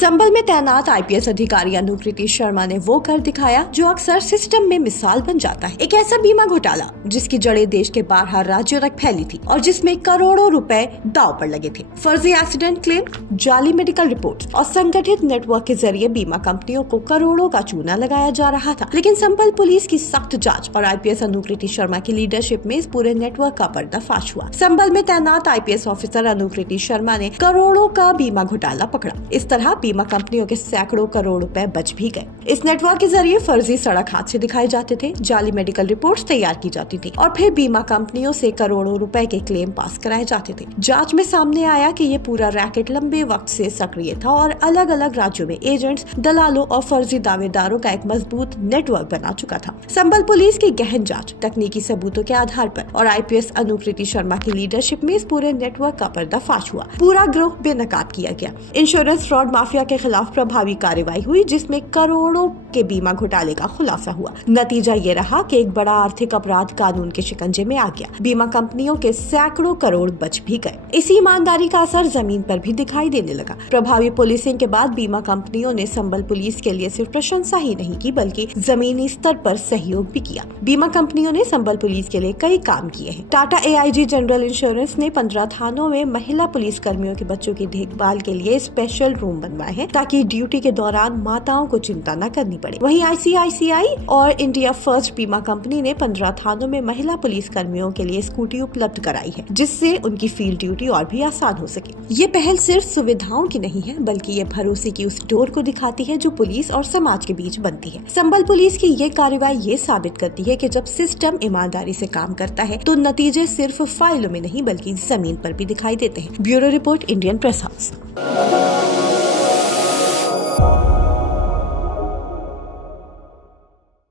संभल में तैनात आईपीएस अधिकारी अनुकृति शर्मा ने वो कर दिखाया जो अक्सर सिस्टम में मिसाल बन जाता है। एक ऐसा बीमा घोटाला जिसकी जड़ें देश के 12 राज्यों तक फैली थी और जिसमें करोड़ों रुपए दांव पर लगे थे। फर्जी एक्सीडेंट क्लेम, जाली मेडिकल रिपोर्ट और संगठित नेटवर्क के जरिए बीमा कंपनियों को करोड़ों का चूना लगाया जा रहा था। लेकिन संभल पुलिस की सख्त जाँच और आईपीएस अनुकृति शर्मा की लीडरशिप में इस पूरे नेटवर्क का पर्दाफाश हुआ। संभल में तैनात आईपीएस ऑफिसर अनुकृति शर्मा ने करोड़ों का बीमा घोटाला पकड़ा। इस तरह बीमा कंपनियों के सैकड़ों करोड़ रुपए बच भी गए। इस नेटवर्क के जरिए फर्जी सड़क हादसे दिखाए जाते थे, जाली मेडिकल रिपोर्ट्स तैयार की जाती थी और फिर बीमा कंपनियों से करोड़ों रुपए के क्लेम पास कराए जाते थे। जांच में सामने आया कि ये पूरा रैकेट लंबे वक्त से सक्रिय था और अलग अलग राज्यों में एजेंट्स, दलालों और फर्जी दावेदारों का एक मजबूत नेटवर्क बना चुका था। संभल पुलिस की गहन जांच, तकनीकी सबूतों के आधार पर और आईपीएस अनुकृति शर्मा की लीडरशिप में इस पूरे नेटवर्क का पर्दाफाश हुआ। पूरा गिरोह बेनकाब किया गया। इंश्योरेंस फ्रॉड माफिया के खिलाफ प्रभावी कार्रवाई हुई, जिसमें करोड़ों के बीमा घोटाले का खुलासा हुआ। नतीजा ये रहा कि एक बड़ा आर्थिक अपराध कानून के शिकंजे में आ गया। बीमा कंपनियों के सैकड़ों करोड़ बच भी गए। इसी ईमानदारी का असर जमीन पर भी दिखाई देने लगा। प्रभावी पुलिसिंग के बाद बीमा कंपनियों ने संभल पुलिस के लिए सिर्फ प्रशंसा ही नहीं की, बल्कि जमीनी स्तर पर सहयोग भी किया। बीमा कंपनियों ने संभल पुलिस के लिए कई काम किए हैं। टाटा AIG जनरल इंश्योरेंस ने 15 थानों में महिला पुलिस कर्मियों के बच्चों की देखभाल के लिए स्पेशल रूम बनवाए हैं, ताकि ड्यूटी के दौरान माताओं को चिंता न करनी पड़े। वहीं ICICI और इंडिया फर्स्ट बीमा कंपनी ने 15 थानों में महिला पुलिस कर्मियों के लिए स्कूटी उपलब्ध कराई है, जिससे उनकी फील्ड ड्यूटी और भी आसान हो सके। ये पहल सिर्फ सुविधाओं की नहीं है, बल्कि ये भरोसे की उस डोर को दिखाती है जो पुलिस और समाज के बीच बनती है। संभल पुलिस की ये कार्रवाई ये साबित करती है कि जब सिस्टम ईमानदारी से काम करता है तो नतीजे सिर्फ फाइलों में नहीं बल्कि जमीन पर भी दिखाई देते हैं। Bureau report, Indian press house.